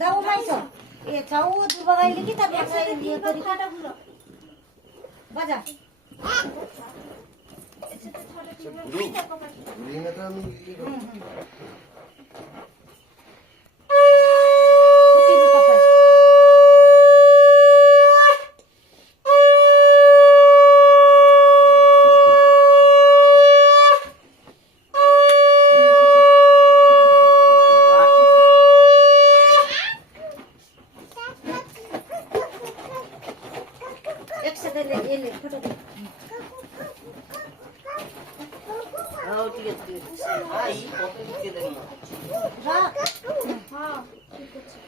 দাও মাইছো এ চাও দুবাগাই লিখি তা বেকাই দিয়ে করি কাটাগুলো বাজা একসাথে এলে ফটো দে ঠিক আছে ভাই কত দিতে দেন না রাখ হ্যাঁ ঠিক আছে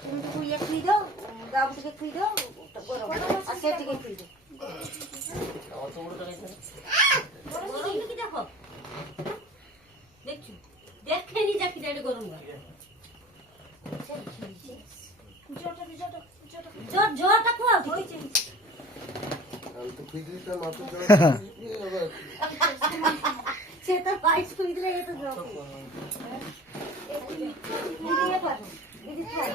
তুমি তো কুইয়া খুই দাও গাব থেকে খুই দাও ওটা গরম আর সে থেকে খুই দাও অত বড় টাকা গরম কি দেখো দেখছো দেখেনি যা কি দাঁড়িয়ে গরম হয় জোরটা খাও হয়েছে আমি তো খুঁজলি তো মাত্র সে তো পাইস খুই দিলে এত জোর দিদিয়ে পারো দিদি খাই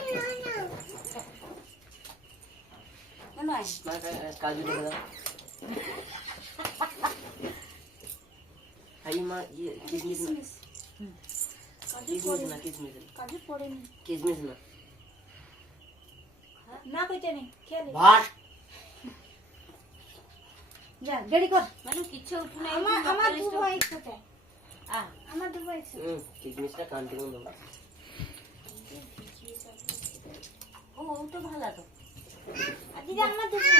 না কাজু দেখে দাও ভাই মা কিসমিস না কিসমিস কাজু পড়েনি কিসমিস না না কইতে নেই খেলে ভাত যা দেরি কর মানে কিছু উঠে নাই আমার দুবাই কোথায় আ আমার দুবাই কিসমিসটা কান থেকে দেবো ও তো ভালো তো দিদি আমার দুবাই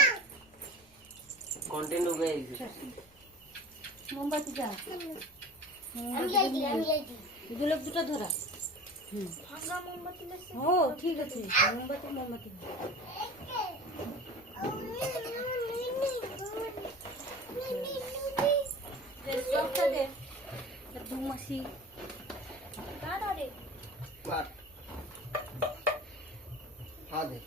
কন্টেন্ট হয়ে গেছে মোমবাতি যা আমি যাইছি গোলাপ দুটো ধরা ভাঙা মোমবাতি লেছে ও ঠিক আছে মোমবাতি মোমবাতি সবটা দে ধুমাসি তাড়াতাড়ি বাট হ্যাঁ দে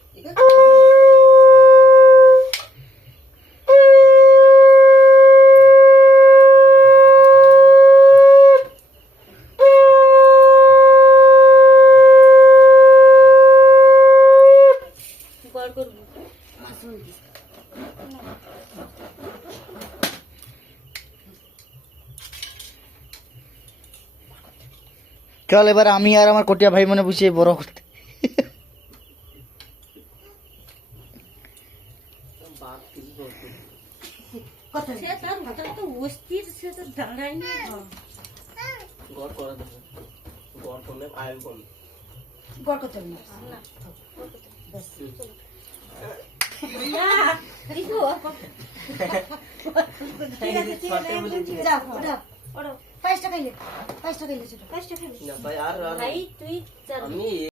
গড় করব চল এবার আমি আর আমার কটিয়া ভাই মনে বুঝিয়ে বড় করতে বাপ কিছু করতে কত সে তার মাথাটা তো অস্থির সে তো দাঁড়ায়নি গড় করে দেবো গড় করলে আয়ু করলে গড় করতে না না কিছু ঠিক আছে ঠিক আছে যাও যাও ওড়ো 5 টাকা খাইলে ছোট 5 টাকা খাইলে না ভাই আর ভাই তুই আমি